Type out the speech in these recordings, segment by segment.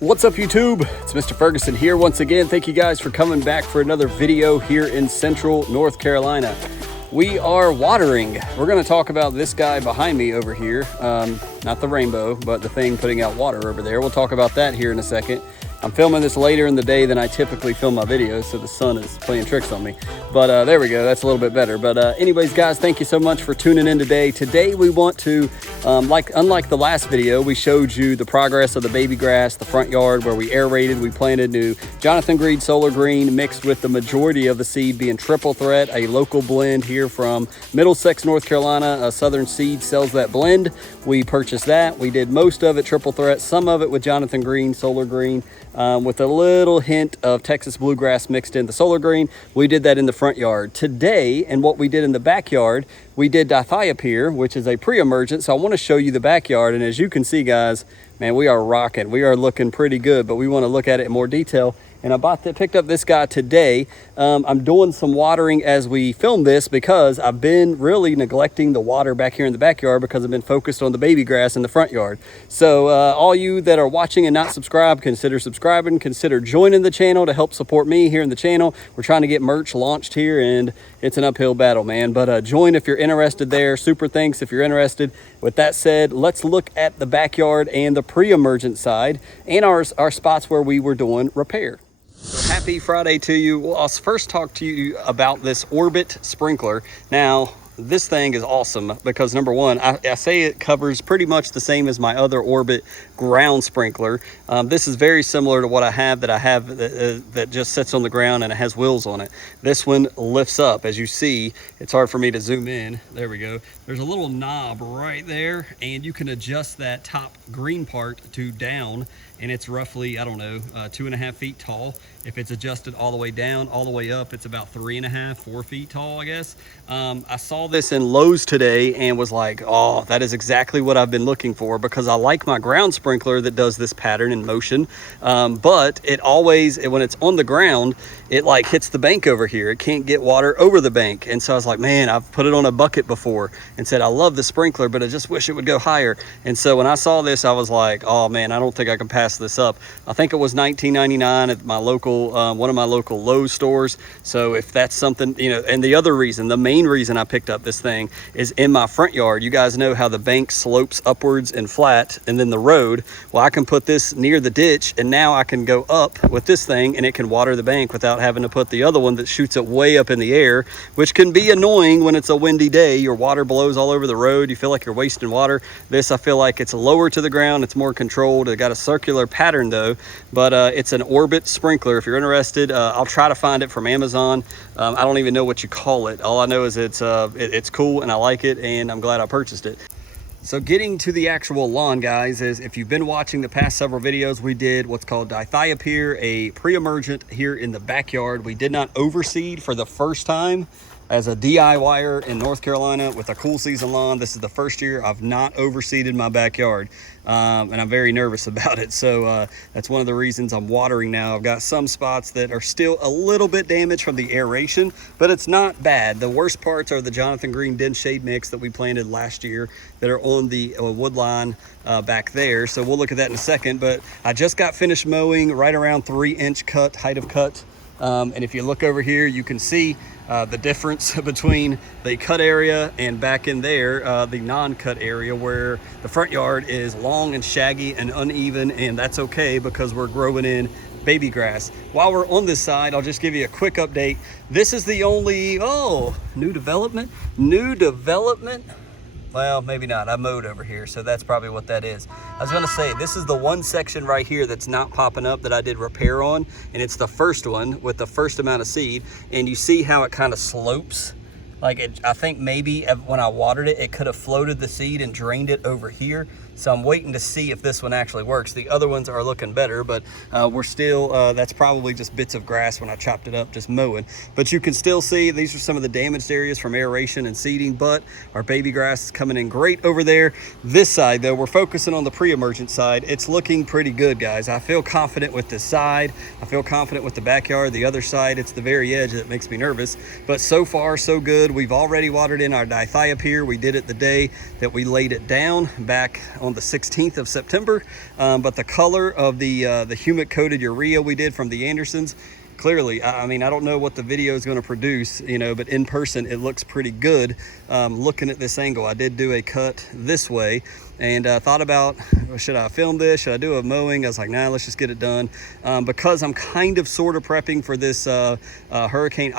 What's up YouTube? It's Mr. Ferguson here once again. Thank you guys for coming back for another video here in Central North Carolina. We are watering. We're gonna talk about this guy behind me over here. Not the rainbow, but the thing putting out water over there. We'll talk about that here in a second. I'm filming this later in the day than I typically film my videos, so the sun is playing tricks on me. But there we go, that's a little bit better. But anyways, guys, thank you so much for tuning in today. Today we want to, unlike the last video, we showed you the progress of the baby grass, the front yard where we aerated, we planted new Jonathan Green Solar Green mixed with the majority of the seed being triple threat, a local blend here from Middlesex, North Carolina. Southern Seed sells that blend. We purchased that. We did most of it triple threat, some of it with Jonathan Green Solar Green. With a little hint of Texas bluegrass mixed in the solar green. We did that in the front yard. Today, and what we did in the backyard, we did dithiopyr, which is a pre-emergent. So I want to show you the backyard, and as you can see, guys, man, we are rocking. We are looking pretty good, but we want to look at it in more detail. And I picked up this guy today. I'm doing some watering as we film this because I've been really neglecting the water back here in the backyard because I've been focused on the baby grass in the front yard. So all you that are watching and not subscribed, consider subscribing, consider joining the channel to help support me here in the channel. We're trying to get merch launched here and it's an uphill battle, man. But join if you're interested there. Super thanks if you're interested. With that said, let's look at the backyard and the pre-emergent side and our spots where we were doing repair. So happy Friday to you. Well, I'll first talk to you about this Orbit sprinkler. Now, this thing is awesome because number one, I say it covers pretty much the same as my other Orbit ground sprinkler. This is very similar to what I have that just sits on the ground and it has wheels on it. This one lifts up. As you see, it's hard for me to zoom in. There we go. There's a little knob right there and you can adjust that top green part to down, and it's roughly, I don't know, 2.5 feet tall. If it's adjusted all the way down, all the way up, it's about 3.5, 4 feet tall, I guess. I saw this in Lowe's today and was like, oh, that is exactly what I've been looking for because I like my ground sprinkler that does this pattern in motion. But it always, when it's on the ground, it like hits the bank over here. It can't get water over the bank. And so I was like, man, I've put it on a bucket before and said, I love the sprinkler, but I just wish it would go higher. And so when I saw this, I was like, oh man, I don't think I can pass this up. I think it was $19.99 at my local, one of my local Lowe's stores. So if that's something, you know, and the other reason, the main reason I picked up this thing is in my front yard. You guys know how the bank slopes upwards and flat and then the road. Well, I can put this near the ditch and now I can go up with this thing and it can water the bank without having to put the other one that shoots it way up in the air, which can be annoying when it's a windy day. Your water blows all over the road. You feel like you're wasting water. This, I feel like it's lower to the ground. It's more controlled. It got a circular pattern though, but it's an Orbit sprinkler. If you're interested, I'll try to find it from Amazon. I don't even know what you call it. All I know is it's cool and I like it and I'm glad I purchased it. So getting to the actual lawn, guys, is if you've been watching the past several videos, we did what's called dithiopyr, a pre-emergent here in the backyard. We did not overseed for the first time. As a DIYer in North Carolina with a cool season lawn, this is the first year I've not overseeded my backyard. And I'm very nervous about it. So that's one of the reasons I'm watering now. I've got some spots that are still a little bit damaged from the aeration, but it's not bad. The worst parts are the Jonathan Green Den Shade mix that we planted last year that are on the wood line back there. So we'll look at that in a second, but I just got finished mowing right around 3-inch cut, height of cut. And if you look over here, you can see the difference between the cut area and back in there, the non-cut area where the front yard is long and shaggy and uneven, and that's okay because we're growing in baby grass. While we're on this side, I'll just give you a quick update. This is the only, new development. Well, maybe not. I mowed over here, so that's probably what that is. I was gonna say, this is the one section right here that's not popping up that I did repair on, and it's the first one with the first amount of seed, and you see how it kind of slopes? Like I think maybe when I watered it, it could have floated the seed and drained it over here. So I'm waiting to see if this one actually works. The other ones are looking better, but we're still, that's probably just bits of grass when I chopped it up, just mowing. But you can still see these are some of the damaged areas from aeration and seeding, but our baby grass is coming in great over there. This side though, we're focusing on the pre-emergent side. It's looking pretty good, guys. I feel confident with this side. I feel confident with the backyard. The other side, it's the very edge that makes me nervous, but so far so good. We've already watered in our dithiopyr. We did it the day that we laid it down back on the 16th of September, but the color of the humic coated urea we did from the Andersons, clearly, I mean, I don't know what the video is going to produce, you know, but in person it looks pretty good. Looking at this angle, I did do a cut this way and thought about, should I film this? Should I do a mowing? I was like, nah, let's just get it done, because I'm kind of sort of prepping for this Hurricane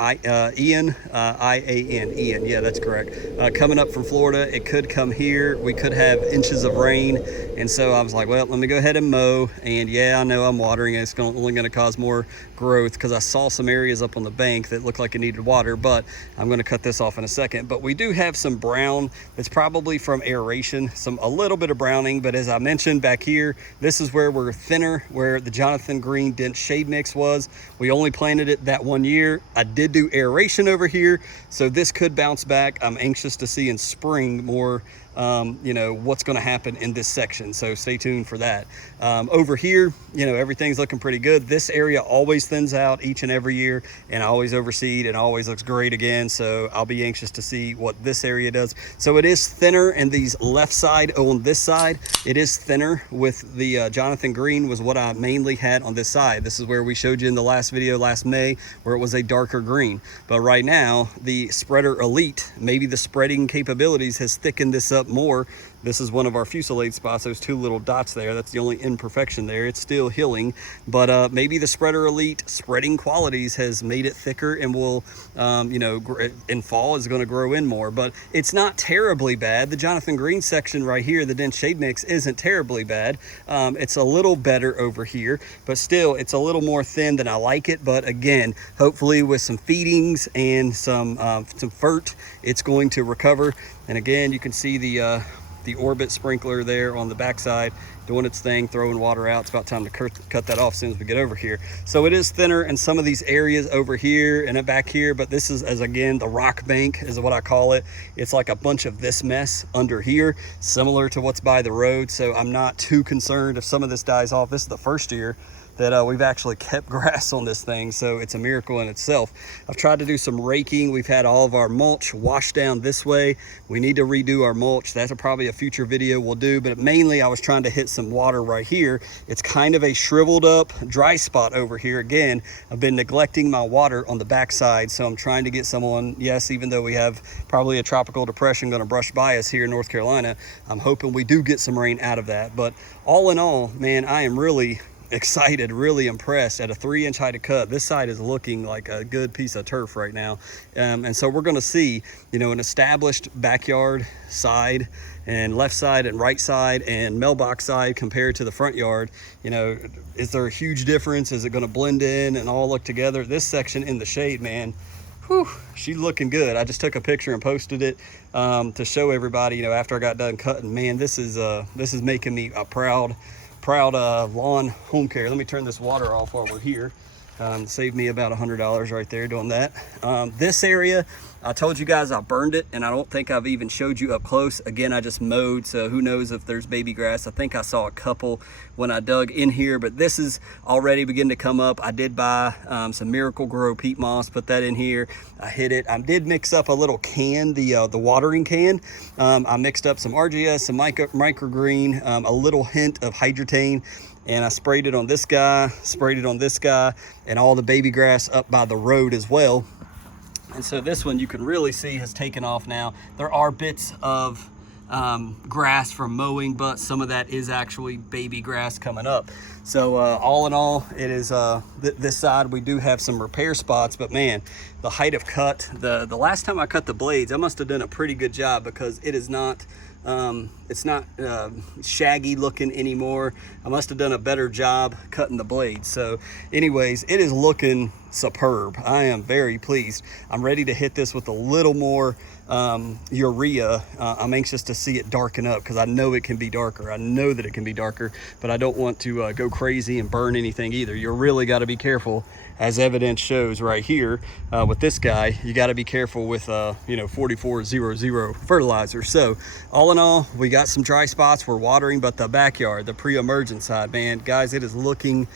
Ian, Ian, yeah, that's correct, coming up from Florida. It could come here. We could have inches of rain, and so I was like, well, let me go ahead and mow. And yeah, I know I'm watering it. It's only going to cause more growth because I saw some areas up on the bank that looked like it needed water, but I'm going to cut this off in a second. But we do have some brown that's probably from aeration, a little bit of browning, but as I mentioned back here, this is where we're thinner, where the Jonathan Green Dense Shade Mix was. We only planted it that 1 year. I did do aeration over here, so this could bounce back. I'm anxious to see in spring more, you know, what's going to happen in this section, so stay tuned for that. Over here, you know, everything's looking pretty good. This area always thins out each and every year, and I always overseed and always looks great again, so I'll be anxious to see what this area does. So it is thinner, and these left side, on this side, it is thinner with the Jonathan Green was what I mainly had on this side. This is where we showed you in the last video last May where it was a darker green, but right now the Spreader Elite, maybe the spreading capabilities has thickened this up more. This is one of our fusillade spots, those two little dots there. That's the only imperfection there. It's still healing, but maybe the Spreader Elite spreading qualities has made it thicker and will, you know, in fall is going to grow in more, but it's not terribly bad. The Jonathan Green section right here, the Dense Shade Mix, isn't terribly bad. It's a little better over here, but still it's a little more thin than I like it. But again, hopefully with some feedings and some fert, it's going to recover. And again, you can see the Orbit sprinkler there on the backside doing its thing, throwing water out. It's about time to cut that off as soon as we get over here. So it is thinner in some of these areas over here and back here, but this is, as again, the rock bank is what I call it. It's like a bunch of this mess under here, similar to what's by the road. So I'm not too concerned if some of this dies off. This is the first year that we've actually kept grass on this thing, so it's a miracle in itself. I've tried to do some raking. We've had all of our mulch washed down this way. We need to redo our mulch. That's probably a future video we'll do, but mainly I was trying to hit some water right here. It's kind of a shriveled up dry spot over here. Again, I've been neglecting my water on the backside, so I'm trying to get someone, yes, even though we have probably a tropical depression going to brush by us here in North Carolina, I'm hoping we do get some rain out of that. But all in all, man, I am really excited, really impressed. At a 3-inch height of cut, this side is looking like a good piece of turf right now, and so we're going to see, you know, an established backyard side and left side and right side and mailbox side compared to the front yard. You know, is there a huge difference? Is it going to blend in and all look together? This section in the shade, man, whew, she's looking good. I just took a picture and posted it to show everybody, you know, after I got done cutting. Man, this is making me a proud lawn home care. Let me turn this water off while we're here. Saved me about $100 right there doing that. This area, I told you guys I burned it, and I don't think I've even showed you up close. Again, I just mowed, so who knows if there's baby grass. I think I saw a couple when I dug in here, but this is already beginning to come up. I did buy some Miracle Grow peat moss, put that in here. I hit it. I did mix up a little can, the watering can. I mixed up some RGS, some microgreen, a little hint of hydrotane, and I sprayed it on this guy, sprayed it on this guy, and all the baby grass up by the road as well. And so this one you can really see has taken off now. There are bits of grass from mowing, but some of that is actually baby grass coming up. So all in all, it is this side we do have some repair spots, but man, the height of cut, the last time I cut the blades, I must have done a pretty good job, because it is not shaggy looking anymore. I must have done a better job cutting the blades. So anyways, it is looking superb. I am very pleased. I'm ready to hit this with a little more urea. I'm anxious to see it darken up because I know it can be darker. I know that it can be darker, but I don't want to go crazy and burn anything either. You really got to be careful, as evidence shows right here with this guy. You got to be careful with 4400 fertilizer. So all in all, we got some dry spots. We're watering, but the backyard, the pre-emergent side, man, guys, it is looking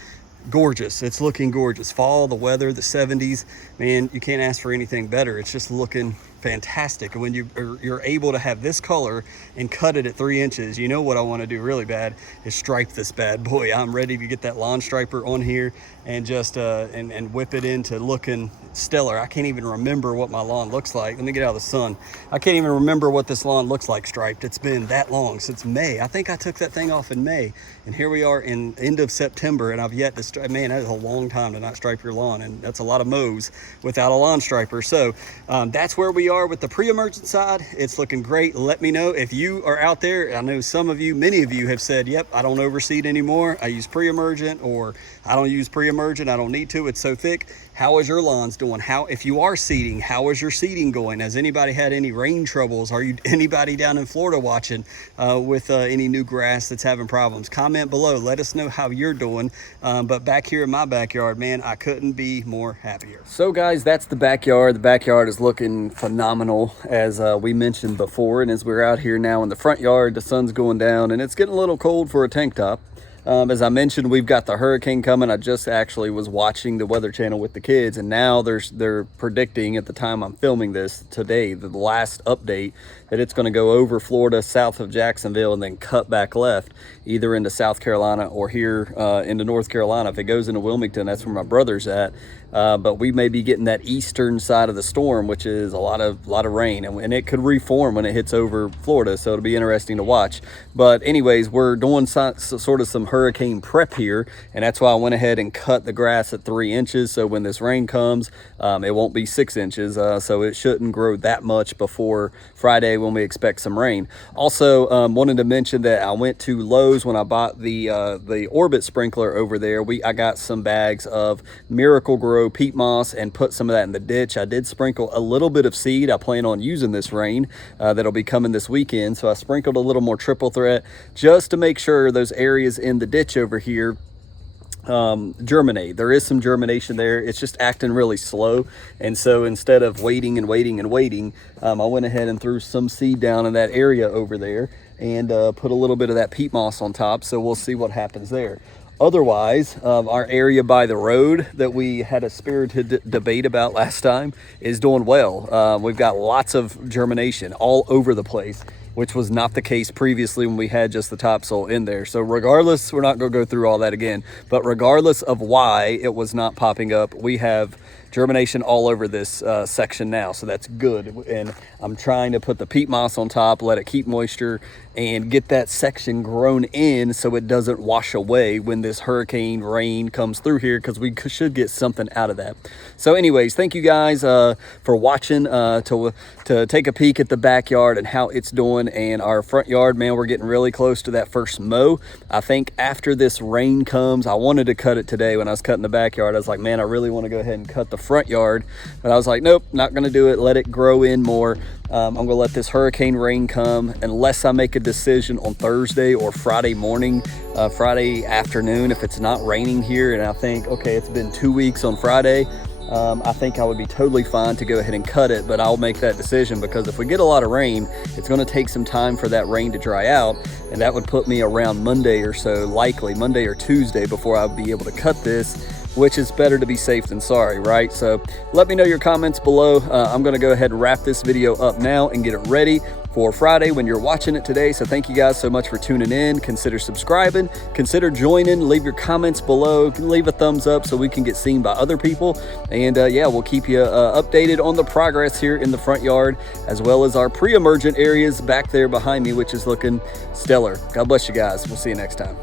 gorgeous. It's looking gorgeous. Fall, the weather, the 70s, man, you can't ask for anything better. It's just looking fantastic. And when you're able to have this color and cut it at 3 inches, you know what I want to do really bad is stripe this bad boy. I'm ready to get that lawn striper on here and just and whip it into looking stellar. I can't even remember what my lawn looks like. Let me get out of the sun. I can't even remember what this lawn looks like striped. It's been that long, since May. I think I took that thing off in May, and here we are in end of September, and I've yet to stripe. Man, that is a long time to not stripe your lawn, and that's a lot of mows without a lawn striper. So that's where we are with the pre-emergent side. It's looking great. Let me know if you are out there. I know some of you, many of you have said, yep, I don't overseed anymore. I use pre-emergent, or I don't use pre-emergent. I don't need to. It's so thick. How is your lawns doing? If you are seeding, how is your seeding going? Has anybody had any rain troubles? Are you anybody down in Florida watching with any new grass that's having problems? Comment below. Let us know how you're doing. But back here in my backyard, man, I couldn't be more happier. So guys, that's the backyard. The backyard is looking phenomenal, as we mentioned before. And as we're out here now in the front yard, the sun's going down and it's getting a little cold for a tank top. As I mentioned, we've got the hurricane coming. I just actually was watching the Weather Channel with the kids, and now they're predicting, at the time I'm filming this today, the last update, that it's going to go over Florida, south of Jacksonville, and then cut back left, either into South Carolina or here into North Carolina. If it goes into Wilmington, that's where my brother's at. But we may be getting that eastern side of the storm, which is a lot of rain, and it could reform when it hits over Florida, so it'll be interesting to watch. But anyways, we're doing sort of some hurricane prep here, and that's why I went ahead and cut the grass at 3 inches, so when this rain comes, it won't be 6 inches, so it shouldn't grow that much before Friday when we expect some rain. Also, wanted to mention that I went to Lowe's when I bought the Orbit sprinkler over there. I got some bags of Miracle Grow peat moss and put some of that in the ditch. I did sprinkle a little bit of seed. I plan on using this rain that'll be coming this weekend, so I sprinkled a little more triple threat just to make sure those areas in the ditch over here germinate. There is some germination there. It's just acting really slow, and so instead of waiting, I went ahead and threw some seed down in that area over there and put a little bit of that peat moss on top, so we'll see what happens there. Otherwise, our area by the road that we had a spirited debate about last time is doing well. We've got lots of germination all over the place, which was not the case previously when we had just the topsoil in there. So regardless, we're not going to go through all that again, but regardless of why it was not popping up, we have germination all over this section now, so that's good. And I'm trying to put the peat moss on top, let it keep moisture, and get that section grown in so it doesn't wash away when this hurricane rain comes through here, because we should get something out of that. So anyways, thank you guys for watching, to take a peek at the backyard and how it's doing. And our front yard, man, we're getting really close to that first mow. I think after this rain comes, I wanted to cut it today when I was cutting the backyard. I was like, man, I really want to go ahead and cut the front yard, but I was like, nope, not going to do it. Let it grow in more. I'm going to let this hurricane rain come, unless I make a decision on Thursday or Friday morning, Friday afternoon, if it's not raining here. And I think, okay, it's been 2 weeks on Friday. I think I would be totally fine to go ahead and cut it, but I'll make that decision, because if we get a lot of rain, it's going to take some time for that rain to dry out, and that would put me around Monday or so, likely Monday or Tuesday, before I'll be able to cut this, which is better to be safe than sorry, right? So let me know your comments below. I'm going to go ahead and wrap this video up now and get it ready for Friday when you're watching it today. So thank you guys so much for tuning in. Consider subscribing, consider joining, leave your comments below, leave a thumbs up so we can get seen by other people. And yeah, we'll keep you updated on the progress here in the front yard, as well as our pre-emergent areas back there behind me, which is looking stellar. God bless you guys. We'll see you next time.